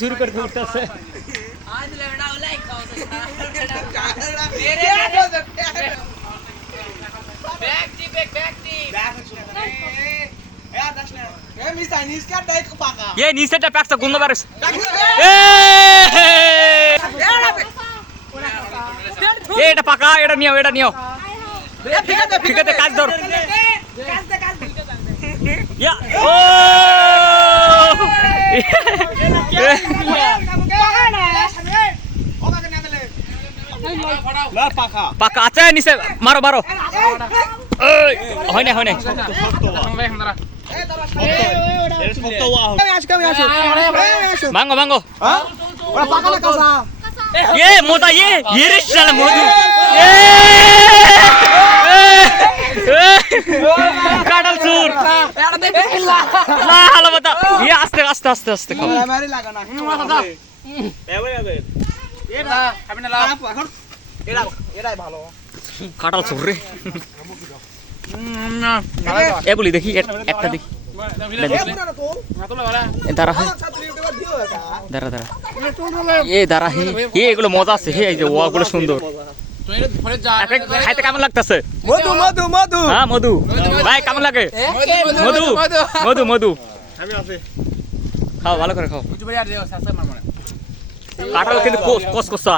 শুরু করতে উঠতেছে ये नीचे टा पैक्स गुंडा बारिश ये এটা পাকা এটা নিও ঠিক আছে কাজ ধর ইয়া ও না পাকা পাকা আছে নিচে মারো হয় না ভাঙো ये मोटा ये रे साला मोदू काटल चूर ला हाल बता ये आस्ते खाओ हमारे लगा ना এবে এটা আমি না লাভ এখন এরাই ভালো কাটাল চুর রে এ বলি দেখি একটা দেখি দাঁড়া হে এগুলো মজা আছে হে এই যে ওগুলো সুন্দর খাইতে কেমন লাগতেছে মধু হ্যাঁ মধু ভাই কেমন লাগে মধু খাও ভালো করে খাও কাঁঠাল কিন্তু কষা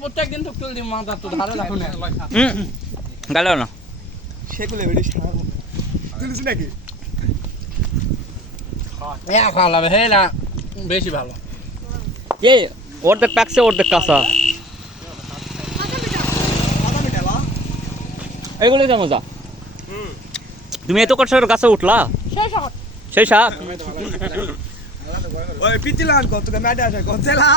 প্রত্যেকদিন তো তুল দিম মাথা তো ধারে রাখো না গেল না সেগুলো বেশি তুলিস নাকি খাওয়া লাগবে হে না বেশি ভালো এই অর্ধেক প্যাকসে অর্ধেক কাঁচা এগুলোই তো মজা তুমি এত কষ্টের গাছে উঠলা সেই শাক ওই পিতিলান কত ম্যাডা আছে কতলা